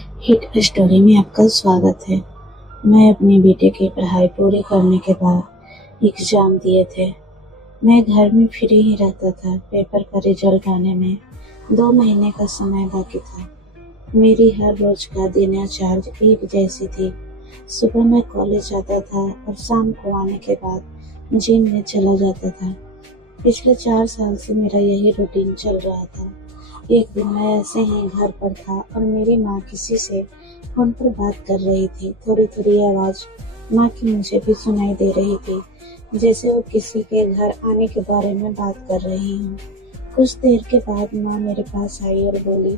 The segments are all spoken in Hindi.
हिट स्टोरी में आपका स्वागत है। मैं अपने बेटे की पढ़ाई पूरी करने के बाद एग्जाम दिए थे। मैं घर में फ्री ही रहता था। पेपर का रिजल्ट आने में 2 महीने का समय बाकी था। मेरी हर रोज का दिनचर्या एक जैसी थी। सुबह मैं कॉलेज जाता था और शाम को आने के बाद जिम में चला जाता था। पिछले 4 साल से मेरा यही रूटीन चल रहा था। एक दिन मैं ऐसे ही घर पर था और मेरी माँ किसी से फोन पर बात कर रही थी। थोड़ी थोड़ी आवाज माँ की मुझे भी सुनाई दे रही थी, जैसे वो किसी के घर आने के बारे में बात कर रही हूँ। कुछ देर के बाद माँ मेरे पास आई और बोली,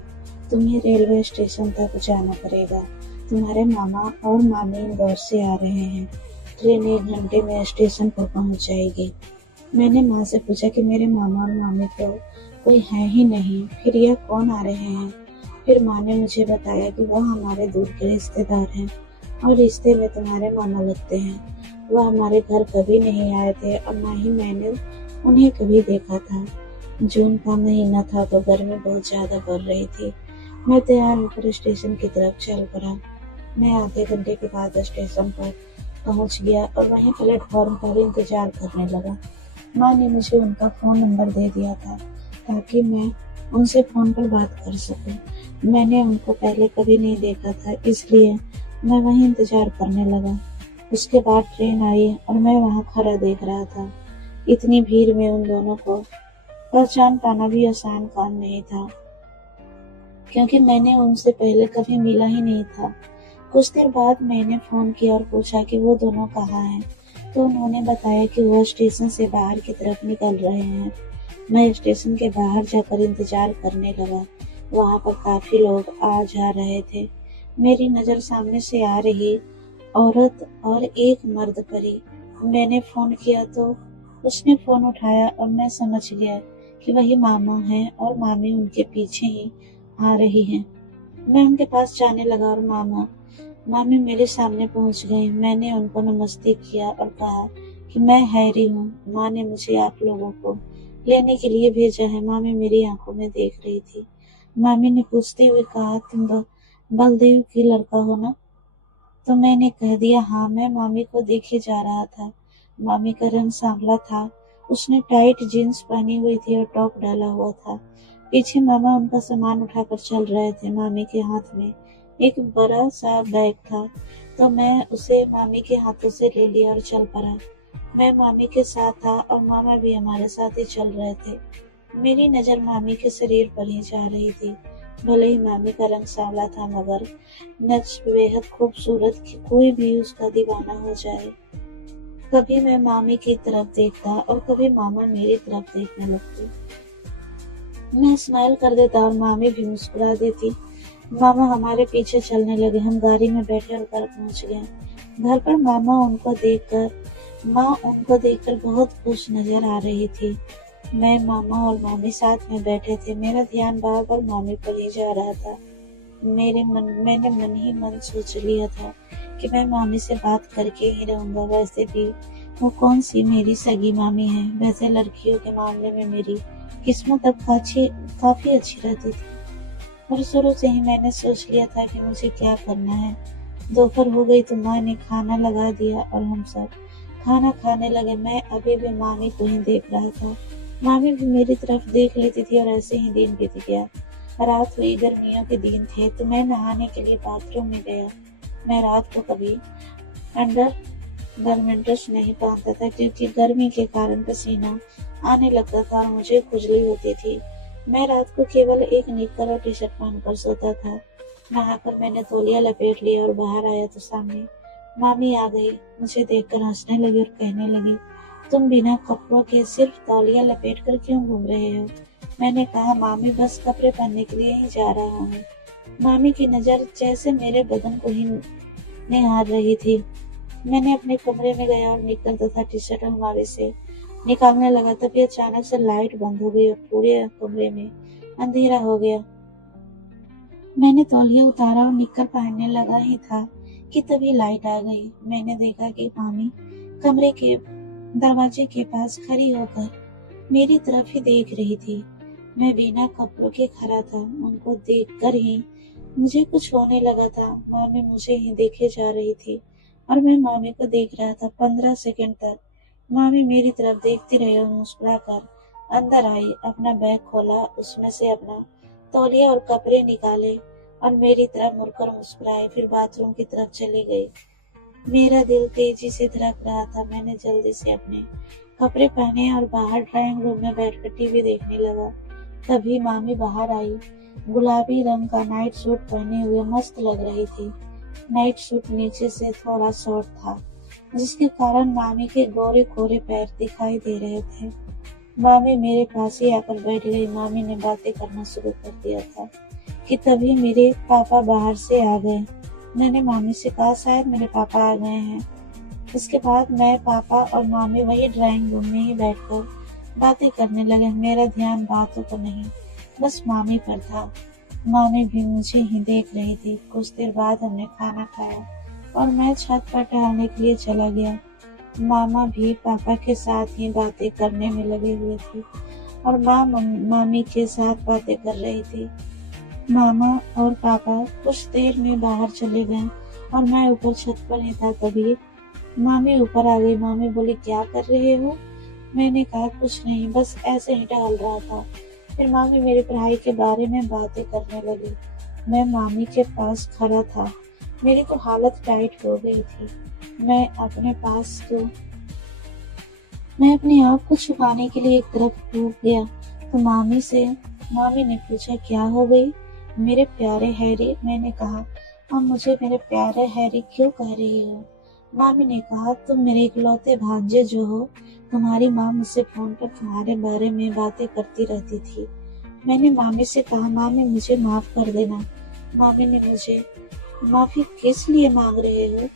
तुम्हें रेलवे स्टेशन तक जाना पड़ेगा। तुम्हारे मामा और मामी इंदौर से आ रहे हैं। ट्रेन 1 घंटे में स्टेशन पर पहुंच जाएगी। मैंने माँ से पूछा कि मेरे मामा और मामी तो कोई है ही नहीं, फिर यह कौन आ रहे हैं। फिर माँ ने मुझे बताया कि वह हमारे दूर के रिश्तेदार हैं और रिश्ते में तुम्हारे मामा लगते हैं। वह हमारे घर कभी नहीं आए थे और ना ही मैंने उन्हें कभी देखा था। जून का महीना था तो गर्मी बहुत ज्यादा बढ़ रही थी। मैं तैयार होकर स्टेशन की तरफ चल पड़ा। मैं आधे घंटे के बाद स्टेशन पर पहुंच गया और वहीं प्लेटफॉर्म पर इंतजार करने लगा। माँ ने मुझे उनका फोन नंबर दे दिया था ताकि मैं उनसे फोन पर बात कर सकूं। मैंने उनको पहले कभी नहीं देखा था, इसलिए मैं वहीं इंतजार करने लगा। उसके बाद ट्रेन आई और मैं वहां खड़ा देख रहा था। इतनी भीड़ में उन दोनों को पहचान पाना भी आसान काम नहीं था, क्योंकि मैंने उनसे पहले कभी मिला ही नहीं था। कुछ देर बाद मैंने फोन किया और पूछा कि वो दोनों कहाँ हैं, तो उन्होंने बताया कि वो स्टेशन से बाहर की तरफ निकल रहे हैं। मैं स्टेशन के बाहर जाकर इंतजार करने लगा। वहां पर काफी लोग आ जा रहे थे। मेरी नजर सामने से आ रही औरत और एक मर्द पड़ी। मैंने फोन किया तो उसने फोन उठाया और मैं समझ गया कि वही मामा हैं और मामी उनके पीछे ही आ रही हैं। मैं उनके पास जाने लगा और मामी मेरे सामने पहुंच गई। मैंने उनको नमस्ते किया और कहा कि मैं हैरी हूँ। माँ ने मुझे आप लोगों को लेने के लिए भेजा है। मामी मेरी आंखों में देख रही थी। मामी ने पूछते हुए कहा, तुम बलदेव की लड़का हो ना? तो मैंने कह दिया, हाँ। मैं मामी को देखे जा रहा था। मामी का रंग सांवला था। उसने टाइट जींस पहनी हुई थी और टॉप डाला हुआ था। पीछे मामा उनका सामान उठाकर चल रहे थे। मामी के हाथ में एक बड़ा सा बैग था, तो मैं उसे मामी के हाथों से ले लिया और चल पड़ा। मैं मामी के साथ था और मामा भी हमारे साथ ही चल रहे थे। मेरी नजर मामी के शरीर पर ही जा रही थी। भले ही मामी का रंग सांवला था, मगर नज्म बेहद खूबसूरत कि कोई भी उसका दीवाना हो जाए। कभी मैं मामी की तरफ देखता और कभी मामा मेरी तरफ देखने लगते। मैं स्माइल कर देता और मामी भी मुस्कुरा देती। मामा हमारे पीछे चलने लगे। हम गाड़ी में बैठे और घर पहुंच गए। घर पर माँ उनको देखकर बहुत खुश नजर आ रही थी। मैं, मामा और मामी साथ में बैठे थे। मेरा ध्यान बार बार मामी पर ही जा रहा था। मैंने मन ही मन सोच लिया था कि मैं मामी से बात करके ही रहूंगा। वैसे भी वो कौन सी मेरी सगी मामी है। वैसे लड़कियों के मामले में मेरी किस्मत अब काफी अच्छी रहती थी। और शुरू से ही मैंने सोच लिया था कि मुझे क्या करना है। दोपहर हो गई तो माँ ने खाना लगा दिया और हम सब खाना खाने लगे। मैं अभी भी मामी को ही देख रहा था। मामी भी मेरी तरफ देख लेती थी और ऐसे ही दिन बीत गया। रात हुई, गर्मियों के दिन थे, तो मैं नहाने के लिए बाथरूम में गया। मैं रात को कभी अंडर गारमेंट्स नहीं पहनता था, क्योंकि गर्मी के कारण पसीना आने लगता था और मुझे खुजली होती थी। मैं रात को केवल एक निक्कर और टी शर्ट पहनकर सोता था। नहाकर मैंने तौलिया लपेट लिया और बाहर आया तो सामने मामी आ गई। मुझे देखकर हंसने लगी और कहने लगी, तुम बिना कपड़ों के सिर्फ तौलिया लपेट कर क्यों घूम रहे हो? मैंने कहा, मामी बस कपड़े पहनने के लिए ही जा रहा हूँ। मामी की नजर जैसे मेरे बदन को ही निहार रही थी। मैंने अपने कमरे में गया और निक्कर तथा टी शर्ट अलमारी से निकालने लगा। तभी अचानक से लाइट बंद हो गई और पूरे कमरे में अंधेरा हो गया। मैंने तौलिया उतारा और निक्कर पहनने लगा ही था कि तभी लाइट आ गई। मैंने देखा कि मामी कमरे के दरवाजे के पास खड़ी होकर मेरी तरफ ही देख रही थी। मैं बिना कपड़ों के खड़ा था। उनको देखकर ही मुझे कुछ होने लगा था। मामी मुझे ही देखे जा रही थी और मैं मामी को देख रहा था। 15 सेकंड तक मामी मेरी तरफ देखती रही और मुस्कुराकर अंदर आई, अपना बैग खोला, उसमें से अपना तौलिया और कपड़े निकाले और मेरी तरफ मुड़कर मुस्कुराई, फिर बाथरूम की तरफ चली गई। मेरा दिल तेजी से धड़क रहा था। मैंने जल्दी से अपने कपड़े पहने और बाहर ड्राइंग रूम में बैठकर टीवी देखने लगा। तभी मामी बाहर आई। गुलाबी रंग का नाइट सूट पहने हुए मस्त लग रही थी। नाइट सूट नीचे से थोड़ा शॉर्ट था, जिसके कारण मामी के गोरे गोरे पैर दिखाई दे रहे थे। मामी मेरे पास ही आकर बैठ गई। मामी ने बातें करना शुरू कर दिया था कि तभी मेरे पापा बाहर से आ गए। मैंने मामी से कहा शायद मेरे पापा आ गए हैं। इसके बाद मैं, पापा और मामी वही ड्राइंग रूम में ही बैठकर बातें करने लगे। मेरा ध्यान बातों पर नहीं, बस मामी पर था। मामी भी मुझे ही देख रही थी। कुछ देर बाद हमने खाना खाया और मैं छत पर टहलने के लिए चला गया। मामा भी पापा के साथ ही बातें करने में लगे हुए थे और मामी के साथ बातें कर रही थी। मामा और पापा कुछ देर में बाहर चले गए और मैं ऊपर छत पर ही था। तभी मामी ऊपर आ गई। मामी बोली, क्या कर रहे हो? मैंने कहा, कुछ नहीं, बस ऐसे ही टहल रहा था। फिर मामी मेरी पढ़ाई के बारे में बातें करने लगी। मैं मामी के पास खड़ा था। मेरी तो हालत टाइट हो गई थी। मैं अपने पास तो मैं अपने आप को छुपाने के लिए एक तरफ कूद गया तो मामी ने पूछा, क्या हो गई मेरे प्यारे हैरी? मैंने कहा, अब मुझे मेरे प्यारे हैरी क्यों कह रही हो? मामी ने कहा, तुम मेरे इकलौते भांजे जो हो। तुम्हारी माँ मुझसे फोन पर तुम्हारे बारे में बातें करती रहती थी। मैंने मामी से कहा, मामी मुझे माफ कर देना। मामी ने मुझे माफी किस लिए मांग रहे हो?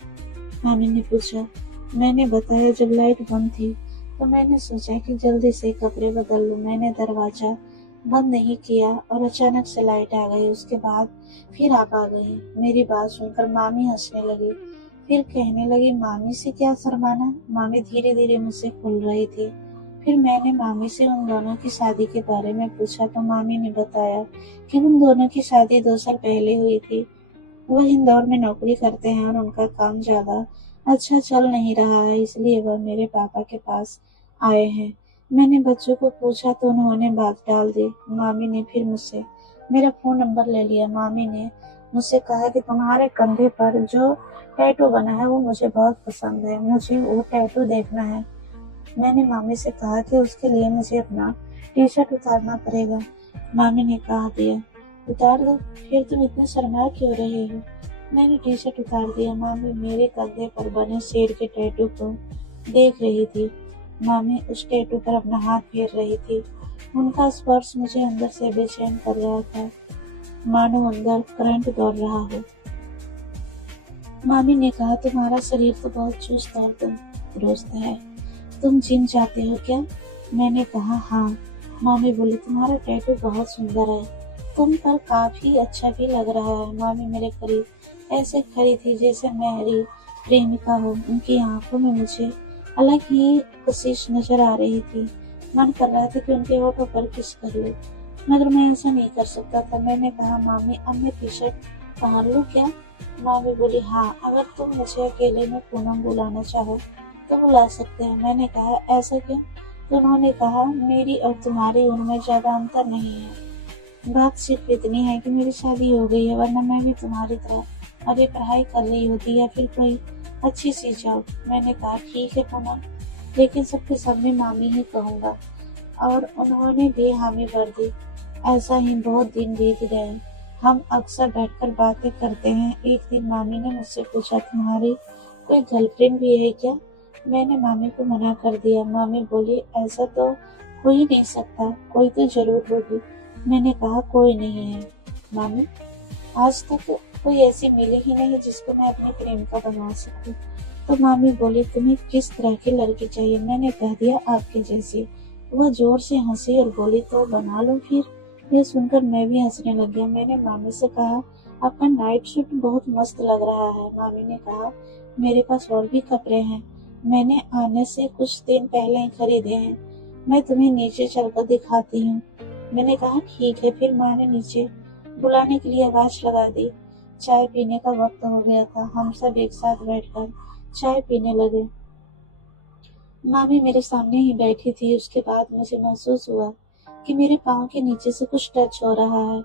मामी ने पूछा। मैंने बताया, जब लाइट बंद थी तो मैंने सोचा कि जल्दी से कपड़े बदल लूं। मैंने दरवाजा बंद नहीं किया और अचानक से लाइट आ गई। उसके बाद फिर आप आ गई। मेरी बात सुनकर मामी हंसने लगी, फिर कहने लगी, मामी से क्या शर्माना। मामी धीरे धीरे मुझसे खुल रही थी। फिर मैंने मामी से उन दोनों की शादी के बारे में पूछा तो मामी ने बताया कि उन दोनों की शादी 2 साल पहले हुई थी। वह इंदौर में नौकरी करते हैं और उनका काम ज्यादा अच्छा चल नहीं रहा है, इसलिए वह मेरे पापा के पास आए हैं। मैंने बच्चों को पूछा तो उन्होंने बात टाल दी। मामी ने फिर मुझसे मेरा फोन नंबर ले लिया। मामी ने मुझसे कहा कि तुम्हारे कंधे पर जो टैटू बना है वो मुझे बहुत पसंद है, मुझे वो टैटू देखना है। मैंने मामी से कहा कि उसके लिए मुझे अपना टी शर्ट उतारना पड़ेगा। मामी ने कहा, दिया उतार दो, फिर तुम इतने शर्मा क्यों रहे हो? मैंने टी शर्ट उतार दिया। मामी मेरे कंधे पर बने शेर के टैटू को देख रही थी। मामी उस टैटू पर अपना हाथ फेर रही थी। उनका स्पर्श मुझे अंदर से बेचैन कर रहा था, मानो अंदर करंट दौड़ रहा हो। मामी ने कहा, तुम्हारा शरीर तो बहुत चुस्त और दुरुस्त है, तुम जिम जाते हो क्या? मैंने कहा, हाँ। मामी बोली, तुम्हारा टैटू बहुत सुंदर है, तुम पर काफी अच्छा भी लग रहा है। मामी मेरे करीब ऐसे खड़ी थी जैसे मेरी प्रेमिका हो। उनकी आंखों में मुझे अलग ही कशिश नजर आ रही थी। मन कर रहा था कि उनके होठों पर किस कर लूं, मगर मैं ऐसा नहीं कर सकता था। मैंने कहा, मामी अब मैं टी शर्ट पहन लूं क्या? मामी बोली, हाँ, अगर तुम मुझे अकेले में पूनम बुलाना चाहो तो बुला सकते हैं। मैंने कहा, ऐसा क्यों? तो उन्होंने कहा, मेरी और तुम्हारी उनमें ज्यादा अंतर नहीं है। बात सिर्फ इतनी है कि मेरी शादी हो गई है, वरना मैं भी तुम्हारी तरह आगे पढ़ाई कर रही होती या फिर कोई अच्छी सी जॉब। मैंने कहा, ठीक है पूनम, लेकिन सबके सामने मामी ही कहूँगा। और उन्होंने भी हामी भर दी। ऐसा ही बहुत दिन बीत गए। हम अक्सर बैठकर बातें करते हैं। एक दिन मामी ने मुझसे पूछा, तुम्हारी कोई गर्लफ्रेंड भी है क्या? मैंने मामी को मना कर दिया। मामी बोली, ऐसा तो हो ही नहीं सकता, कोई तो जरूर होगी। मैंने कहा, कोई नहीं है मामी, आज तक कोई ऐसी मिली ही नहीं जिसको मैं अपनी प्रेमिका बना सकूं। तो मामी बोली, तुम्हें किस तरह की लड़की चाहिए? मैंने कह दिया, आपके जैसी। वह जोर से हंसी और बोली, तो बना लो फिर। यह सुनकर मैं भी हंसने लग गया। मैंने मामी से कहा, आपका नाइट सूट बहुत मस्त लग रहा है। मामी ने कहा, मेरे पास और भी कपड़े हैं, मैंने आने से कुछ दिन पहले ही खरीदे हैं, मैं तुम्हें नीचे चलकर दिखाती हूँ। मैंने कहा, ठीक है। फिर माँ ने नीचे बुलाने के लिए आवाज लगा दी। चाय पीने का वक्त हो गया था। हम सब एक साथ बैठकर चाय पीने लगे। मामी मेरे सामने ही बैठी थी। उसके बाद मुझे महसूस हुआ कि मेरे पाँव के नीचे से कुछ टच हो रहा है।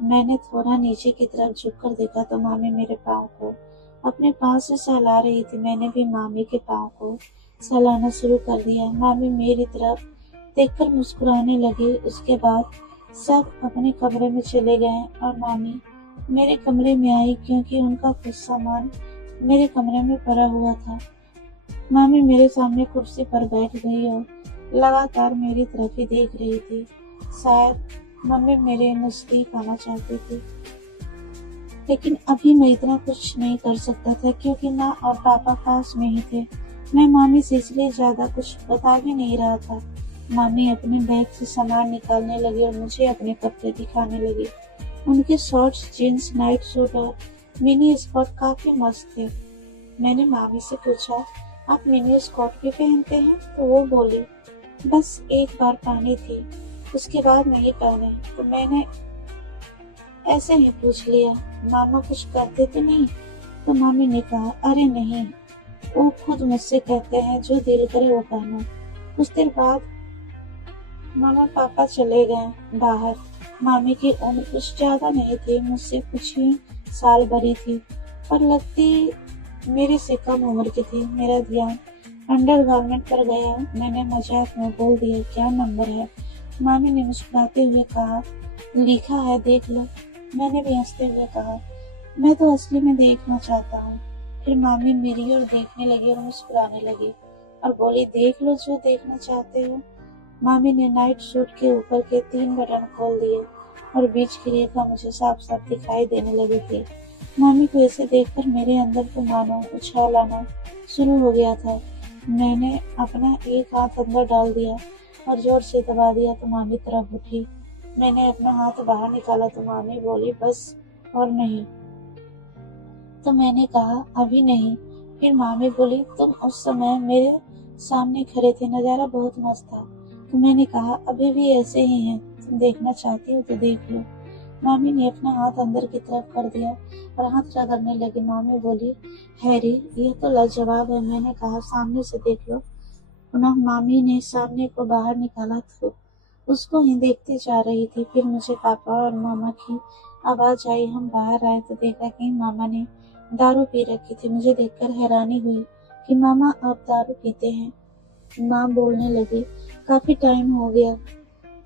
मैंने थोड़ा नीचे की तरफ झुककर देखा तो मामी मेरे पाँव को अपने पाँव से सहला रही थी। मैंने भी मामी के पाँव को सहलाना शुरू कर दिया। मामी मेरी तरफ देखकर मुस्कुराने लगी। उसके बाद सब अपने कमरे में चले गए और मामी मेरे कमरे में आई क्योंकि उनका कुछ सामान मेरे कमरे में पड़ा हुआ था। मामी मेरे सामने कुर्सी पर बैठ गई और लगातार मेरी तरफ ही देख रही थी। शायद मम्मी मेरे नजदीक आना चाहती थी, लेकिन अभी मैं इतना कुछ नहीं कर सकता था क्योंकि माँ और पापा पास में ही थे। मैं मामी से इसलिए ज्यादा कुछ बता भी नहीं रहा था। मामी अपने बैग से सामान निकालने लगी और मुझे अपने कपड़े दिखाने लगी। उनके शॉर्ट्स, जीन्स, नाइट सूट और मिनी स्कर्ट काफी मस्त थे। मैंने मामी से पूछा, आप मिनी स्कर्ट भी पहनते हैं? तो वो बोली, बस एक बार पहनी थी, उसके बाद नहीं पहने। तो मैंने ऐसे ही पूछ लिया, मामा कुछ करते तो नहीं? तो मामी ने कहा, अरे नहीं, वो खुद मुझसे कहते हैं जो दिल करे वो पहनो। कुछ देर बाद मामा पापा चले गए बाहर। मामी की उम्र कुछ ज्यादा नहीं थी, मुझसे कुछ ही साल बड़ी थी, पर लगती मेरे से कम उम्र की थी। मेरा ध्यान अंडरगारमेंट पर गया। मैंने मजाक में बोल दिया, क्या नंबर है? मामी ने मुस्कुराते हुए कहा, लिखा है, देख लो। मैंने भी हंसते हुए कहा, मैं तो असली में देखना चाहता हूँ। फिर मामी मेरी ओर देखने लगी और मुस्कुराने लगी और बोली, देख लो जो देखना चाहते हो। मामी ने नाइट सूट के ऊपर के 3 बटन खोल दिए और बीच की रेखा मुझे साफ साफ दिखाई देने लगी थी। मामी को ऐसे देखकर मेरे अंदर तो मानो उछाल आना शुरू हो गया था। मैंने अपना एक हाथ अंदर डाल दिया और जोर से दबा दिया तो मामी तरफ उठी। मैंने अपना हाथ बाहर निकाला तो मामी बोली, बस और नहीं। तो मैंने कहा, अभी नहीं। फिर मामी बोली, तुम उस समय मेरे सामने खड़े थे, नजारा बहुत मस्त था। तो मैंने कहा, अभी भी ऐसे ही हैं, तुम देखना चाहती हो तो देख लो। मामी ने अपना हाथ अंदर की तरफ कर दिया और हाथ रगड़ने लगी। मामी बोली, हैरी, यह तो लाजवाब है। मैंने कहा, सामने से देख लो। पुनः मामी ने सामने को बाहर निकाला तो उसको ही देखती जा रही थी। फिर मुझे पापा और मामा की आवाज आई। हम बाहर आए तो देखा कि मामा ने दारू पी रखी थी। मुझे देखकर हैरानी हुई कि मामा अब दारू पीते हैं। माँ बोलने लगी, काफी टाइम हो गया।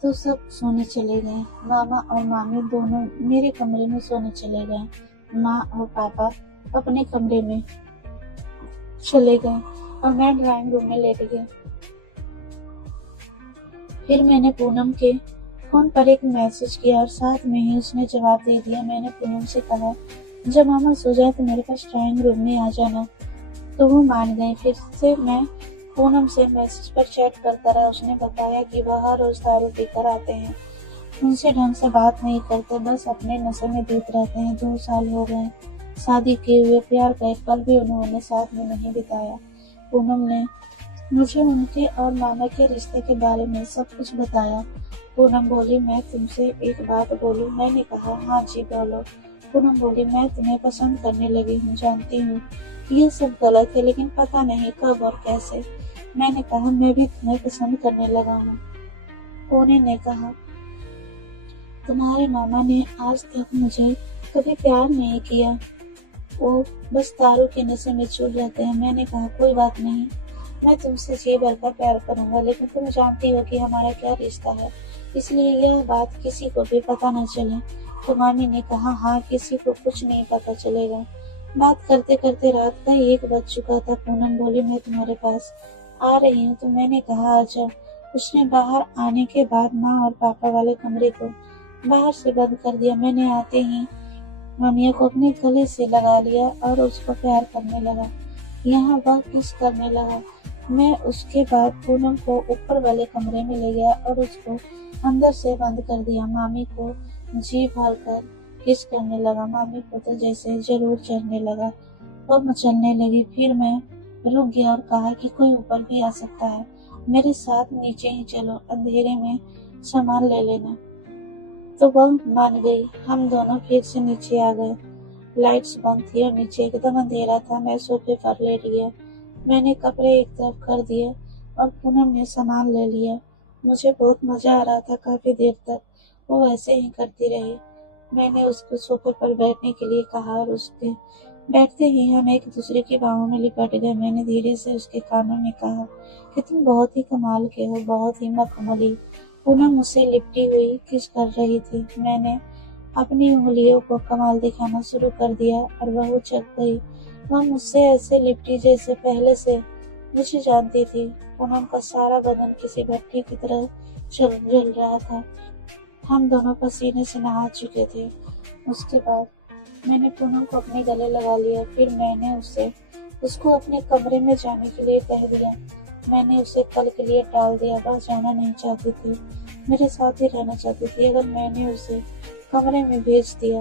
तो सब सोने चले गए। मामा और मामी दोनों मेरे कमरे में सोने चले गए। माँ और पापा अपने कमरे में चले गए और मैं ड्राइंग रूम में लेट गई। फिर मैंने पूनम के फोन पर एक मैसेज किया और साथ में ही उसने जवाब दे दिया। मैंने पूनम से कहा, जब मामा सो जाए तो मेरे पास ड्राइंग रूम में आ जाना। तो वो मान गई। फिर से मैं पूनम से मैसेज पर चैट करता रहा। उसने बताया कि वह हर रोज दारू पीकर आते हैं, उनसे ढंग से बात नहीं करते, बस अपने नशे में डूब रहते हैं। 2 साल हो गए शादी किए हुए, प्यार का एक पल भी उन्होंने साथ में नहीं बिताया। पूनम ने मुझे उनके और मामा के रिश्ते के बारे में सब कुछ बताया। पूनम बोली, मैं तुमसे एक बात बोलूं? मैंने कहा, हाँ जी बोलो। पूनम बोली, मैं तुम्हें पसंद करने लगी हूँ। जानती हूँ ये सब गलत है, लेकिन पता नहीं कब और कैसे। मैंने कहा, मैं भी तुम्हें पसंद करने लगा हूँ। पूनम ने कहा, तुम्हारे मामा ने आज तक मुझे कभी प्यार नहीं किया, वो बस दारू के नशे में चूर रहते हैं। मैंने कहा, कोई बात नहीं, मैं तुमसे जी भर का प्यार करूंगा, लेकिन तुम जानती हो कि हमारा क्या रिश्ता है, इसलिए यह बात किसी को भी पता न चले। तो मामी ने कहा, हाँ, किसी को कुछ नहीं पता चलेगा। बात करते करते रात का 1 बज चुका था। पूनम बोली, मैं तुम्हारे पास आ रही हूँ। तो मैंने कहा, आजा। उसने बाहर आने के बाद माँ और पापा वाले कमरे को बाहर से बंद कर दिया। मैंने आते ही मामिया को अपने गले से लगा लिया और उसको प्यार करने लगा। यहाँ वह किस करने लगा। मैं उसके बाद पूनम को ऊपर वाले कमरे में ले गया और उसको अंदर से बंद कर दिया। मामी को जी भर कर किस करने लगा। मामी को तो जैसे जरूर चढ़ने लगा, वो मचलने लगी। फिर मैं रुक गया और कहा कि कोई ऊपर भी आ सकता है, मेरे साथ नीचे ही चलो, अंधेरे में सामान ले लेना। तो वह मान गई। हम दोनों फिर से नीचे आ गए। लाइट्स बंद थी और नीचे एकदम अंधेरा था। मैं सोफे पर लेट गया। मैंने कपड़े एक तरफ कर दिए और पूनम ने सामान ले लिया। मुझे बहुत मजा आ रहा था। काफी देर तक वो वैसे ही करती रही। मैंने उसको सोफे पर बैठने के लिए कहा और उसके बैठते ही हम एक दूसरे की बाहों में लिपट गए। मैंने धीरे से उसके कानों में कहा कि तुम बहुत ही कमाल के हो, बहुत ही मखमली। पूनम मुझसे लिपटी हुई किस कर रही थी। मैंने अपनी उंगलियों को कमाल दिखाना शुरू कर दिया और वह उचक गई। वह मुझसे ऐसे लिपटी जैसे पहले से मुझे जानती थी। पूनम का सारा बदन किसी भट्टी की तरह जल रहा था। हम दोनों पसीने से नहा चुके थे। उसके बाद मैंने पूनम को अपने गले लगा लिया। फिर मैंने उसको अपने कमरे में जाने के लिए कह दिया। मैंने उसे कल के लिए टाल दिया। वह जाना नहीं चाहती थी, मेरे साथ ही रहना चाहती थी। अगर मैंने उसे कमरे में भेज दिया।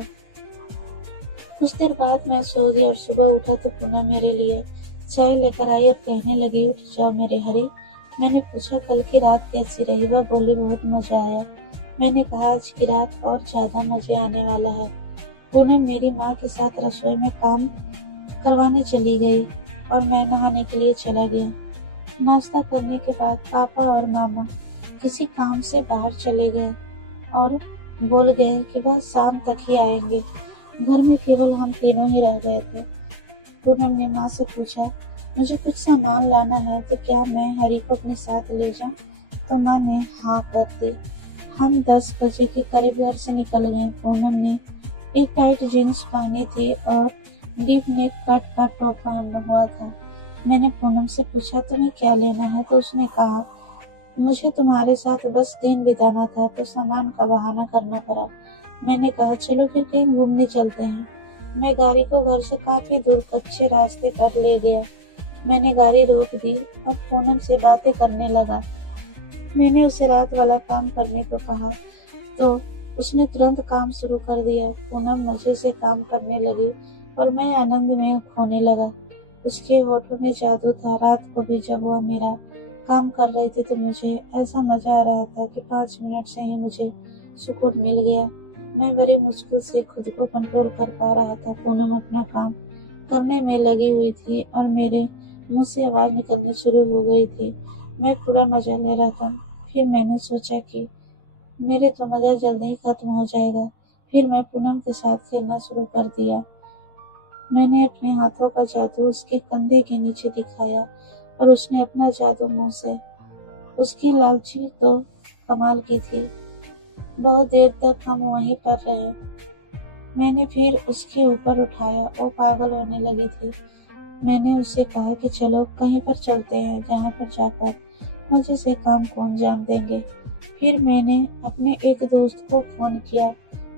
कुछ देर बाद मैं सो गया और सुबह उठा तो पूनम मेरे लिए चाय लेकर आई और कहने लगी, उठ जाओ मेरे हरी। मैंने पूछा, कल की रात कैसी रही? वह बोली, बहुत मजा आया। मैंने कहा, आज की रात और ज्यादा मजे आने वाला है। पूनम मेरी माँ के साथ रसोई में काम करवाने चली गई और मैं नहाने के लिए चला गया। नाश्ता करने के बाद पापा और मामा किसी काम से बाहर चले गए और बोल गए कि वह शाम तक ही आएंगे। घर में केवल हम तीनों ही रह गए थे। पूनम ने माँ से पूछा, मुझे कुछ सामान लाना है तो क्या मैं हरी को अपने साथ ले जाऊं? तो माँ ने हाँ कर दी। हम 10 बजे के करीब घर से निकल गए। पूनम ने एक टाइट जीन्स पहनी थी और डीप नेक कट का टॉप पहना हुआ था। मैंने पूनम से पूछा, तुम्हें क्या लेना है? तो उसने कहा, मुझे तुम्हारे साथ बस दिन बिताना था तो सामान का बहाना करना पड़ा। मैंने कहा, चलो फिर कहीं घूमने चलते हैं। मैं गाड़ी को घर से काफी दूर कच्चे रास्ते पर ले गया। मैंने गाड़ी रोक दी और पूनम से बातें करने लगा। मैंने उसे रात वाला काम करने को कहा तो उसने तुरंत काम शुरू कर दिया। पूनम मजे से काम करने लगी और मैं आनंद में खोने लगा। उसके होठों में जादू था। रात को भी जब वह मेरा काम कर रही थी तो मुझे ऐसा मजा आ रहा था कि 5 मिनट से ही मुझे सुकून मिल गया। मैं बड़ी मुश्किल से खुद को कंट्रोल कर पा रहा था। पूनम अपना काम करने में लगी हुई थी और मेरे मुंह से आवाज निकलनी शुरू हो गई थी। मैं पूरा मजा ले रहा था। फिर मैंने सोचा कि मेरे तो मजा जल्दी ही खत्म हो जाएगा। फिर मैं पूनम के साथ खेलना शुरू कर दिया। मैंने अपने हाथों का जादू उसके कंधे के नीचे दिखाया और उसने अपना जादू मुंह से। उसकी लालची तो कमाल की थी। बहुत देर तक हम वहीं पर रहे। मैंने फिर उसके ऊपर उठाया। वो पागल होने लगी थी। मैंने उससे कहा कि चलो कहीं पर चलते हैं जहाँ पर जाकर मजे से काम को अंजाम देंगे। फिर मैंने अपने एक दोस्त को फोन किया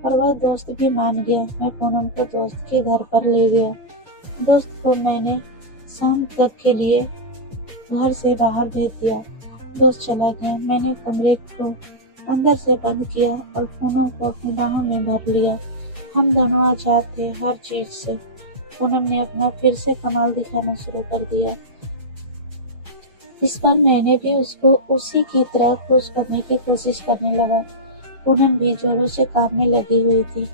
और वह दोस्त भी मान गया। मैं पूनम को दोस्त के घर पर ले गया। दोस्त को मैंने शाम तक के लिए घर से बाहर भेज दिया। दोस्त चला गया। मैंने कमरे को अंदर से बंद किया और पूनम को अपनी बाहों में भर लिया। हम दोनों आजाद थे हर चीज से। पूनम ने अपना फिर से कमाल दिखाना शुरू कर दिया। इस बार मैंने भी उसको उसी की तरह खुश करने की कोशिश करने लगा। पूनम भी जोरों से काम में लगी हुई थी।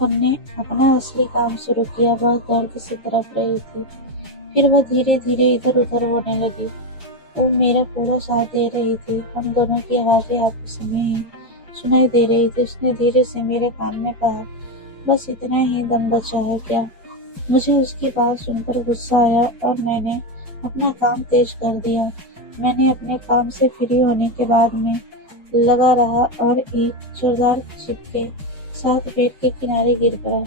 हमने अपना असली काम शुरू किया। वह दर्द से तड़प रही थी। फिर वह धीरे धीरे इधर उधर होने लगी। वो मेरा पूरा साथ दे रही थी। हम दोनों की आवाजें आपस में ही सुनाई दे रही थी। उसने धीरे से मेरे कान में कहा, बस इतना ही दम बचा है क्या? मुझे उसकी बात सुनकर गुस्सा आया और मैंने अपना काम तेज कर दिया। मैंने अपने काम से फ्री होने के बाद में लगा रहा और एक जोरदार चिपके साथ बेड के किनारे गिर पड़ा।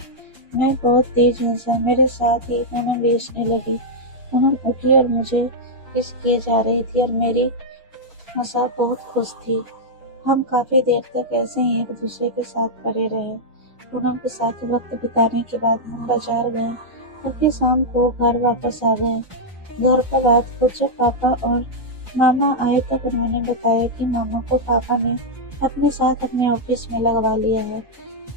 मैं बहुत तेज हंसा। मेरे साथ ही पूनम बेचने लगी। पूनम उठी और मुझे किस किए जा रही थी और मेरी मसाक बहुत खुश थी। हम काफी देर तक ऐसे ही एक दूसरे के साथ पड़े रहे। पूनम के साथ वक्त बिताने के बाद हम बाजार गए और फिर शाम को घर वापस आ गए। घर पर रात को जब पापा और मामा आए तब उन्होंने बताया कि मामा को पापा ने अपने साथ अपने ऑफिस में लगवा लिया है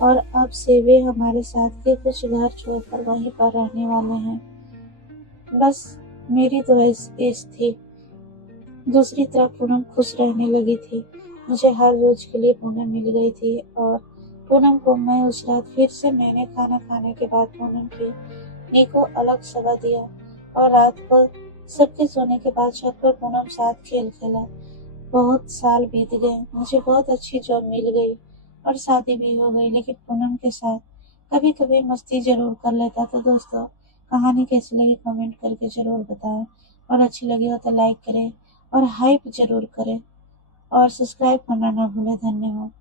और अब से वे हमारे साथ के कुछ घर छोड़कर वहीं पर रहने वाले हैं। बस मेरी तो एज थी। दूसरी तरफ पूनम खुश रहने लगी थी। मुझे हर रोज के लिए पूनम मिल गई थी और पूनम को मैं उस रात फिर से मैंने खाना खाने के बाद पूनम की नी को अलग सवा दिया और रात को सबके सोने के बाद छत पर पूनम साथ खेल खेला। बहुत साल बीत गए, मुझे बहुत अच्छी जॉब मिल गई और शादी भी हो गई, लेकिन पूनम के साथ कभी कभी मस्ती जरूर कर लेता। तो दोस्तों, कहानी कैसी लगी कमेंट करके जरूर बताएं, और अच्छी लगी हो तो लाइक करें और हाइप जरूर करें और सब्सक्राइब करना ना भूलें। धन्यवाद।